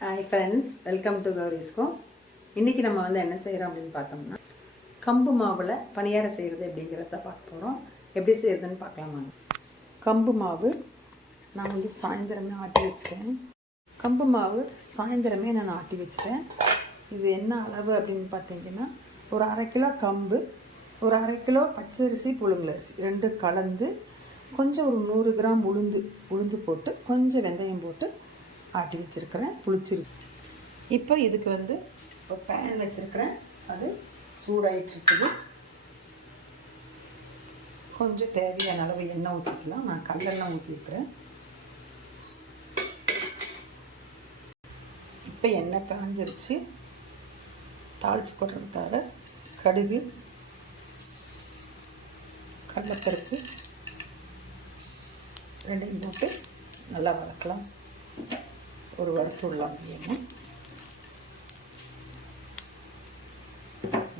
Hi friends welcome to கௌரிஸ்கோ இன்றைக்கி நம்ம வந்து என்ன செய்கிறோம் அப்படின்னு பார்த்தோம்னா கம்பு மாவில் பணியாரம் செய்கிறது அப்படிங்கிறத பார்க்க போகிறோம் எப்படி செய்கிறதுன்னு பார்க்கலாமா கம்பு மாவு நான் வந்து சாயந்தரமே ஆட்டி வச்சிட்டேன். கம்பு மாவு சாயந்தரமே நான் ஆட்டி வச்சிட்டேன். இது என்ன அளவு அப்படின்னு பார்த்தீங்கன்னா ஒரு அரை கிலோ கம்பு ஒரு அரை கிலோ பச்சரிசி புழுங்கலரிசி ரெண்டு கலந்து கொஞ்சம் ஒரு நூறு கிராம் உளுந்து உளுந்து போட்டு கொஞ்சம் வெந்தயம் போட்டு ஆட்டி வச்சுருக்கிறேன் புளிச்சிருக்கு இப்போ இதுக்கு வந்து இப்போ பேன் வச்சுருக்கிறேன். அது சூடாயிட்டுருக்குது. கொஞ்சம் தேவையான அளவு எண்ணெய் ஊற்றிக்கலாம் நான் கல்லெண்ணெய் ஊற்றிருக்கிறேன் இப்போ எண்ணெய் காஞ்சிருச்சு. தாளிச்சு கொட்டுறதுக்காக கடுகு கடலப்பருப்பு ரெண்டையும் போட்டு நல்லா வளர்க்கலாம் ஒரு வறுத்து வேணும்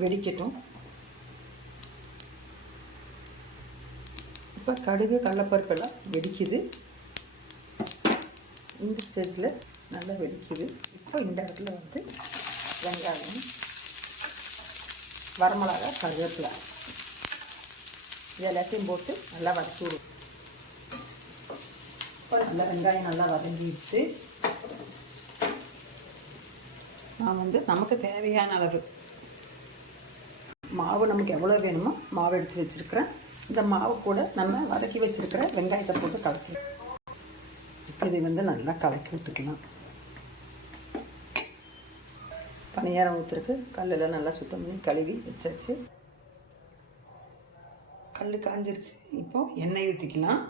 வெடிக்கட்டும். இப்போ கடுகு கடலப்பருப்பெல்லாம் வெடிக்குது. இந்த ஸ்டேஜில் நல்லா வெடிக்குது. இப்போ இந்த இடத்துல வந்து வெங்காயம் வரமிளகா கருவேப்பிலை. இது எல்லாத்தையும் போட்டு நல்லா வதக்கி விடும் இப்போ நல்லா வெங்காயம் நல்லா வதங்கிடுச்சு. நான் வந்து நமக்கு தேவையான அளவு மாவு நமக்கு எவ்வளோ வேணுமோ மாவு எடுத்து வச்சுருக்கிறேன். இந்த மாவு கூட நம்ம வதக்கி வச்சுருக்கிற வெங்காயத்தை போட்டு கலக்கி இதை வந்து நல்லா கலக்கி விட்டுக்கலாம். பணியாரம் ஊற்றுருக்கு கல்லெல்லாம் நல்லா சுத்தம் பண்ணி கழுவி வச்சாச்சு. கல் காஞ்சிருச்சு. இப்போ எண்ணெய் ஊற்றிக்கலாம்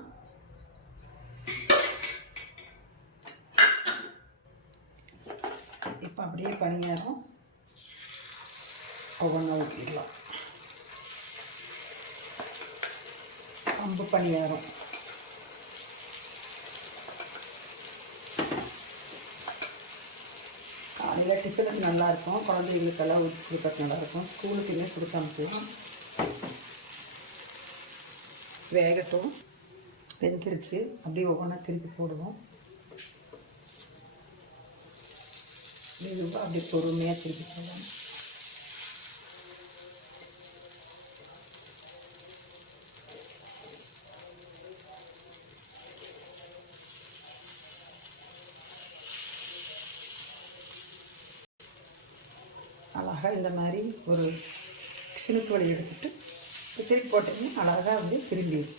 இப்போ அப்படியே பணியாரம் ஒவ்வொன்றா ஊற்றிடலாம் அம்பு பணியாரம் காலையில் டிஃபனுக்கு நல்லாயிருக்கும் குழந்தைகளுக்கெல்லாம் ஊற்றி கொடுக்கறது நல்லாயிருக்கும் ஸ்கூலுக்குமே கொடுத்து அனுப்பலாம். வேகட்டும். வெந்துருச்சு. அப்படியே ஒவ்வொன்றா திருப்பி போடுவோம். மெதுவாக அப்படியே பொறுமையாக திருப்பி போகலாம் அழகாக இந்த மாதிரி ஒரு சினுக்கு வழி எடுத்துட்டு திருப்பி போட்டிங்கன்னா அழகாக வந்து திரும்பிடும்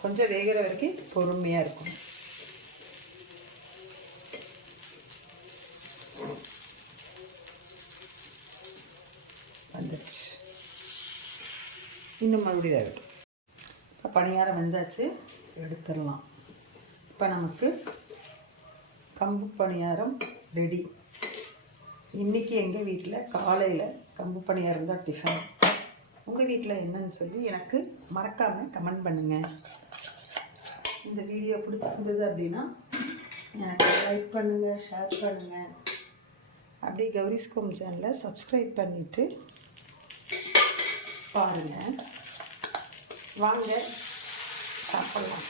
கொஞ்சம் வேகிற வரைக்கும் பொறுமையாக இருக்கும் வந்துடுச்சு இன்னும் மறுபடியும் வேகட்டும். இப்போ பணியாரம் வந்தாச்சு எடுத்துடலாம். இப்போ நமக்கு கம்பு பணியாரம் ரெடி. இன்றைக்கி எங்கள் வீட்டில் காலையில் கம்பு பணியாரம் தான் டிஃபன் உங்கள் வீட்டில் என்னன்னு சொல்லி எனக்கு மறக்காமல் கமெண்ட் பண்ணுங்கள் இந்த வீடியோ பிடிச்சிருந்தது அப்படின்னா எனக்கு லைக் பண்ணுங்கள் ஷேர் பண்ணுங்கள் அப்படியே கௌரிஸ்கோம் சேனலை சப்ஸ்கிரைப் பண்ணிவிட்டு பாருங்கள் வாங்க சாப்பிட்லாம்.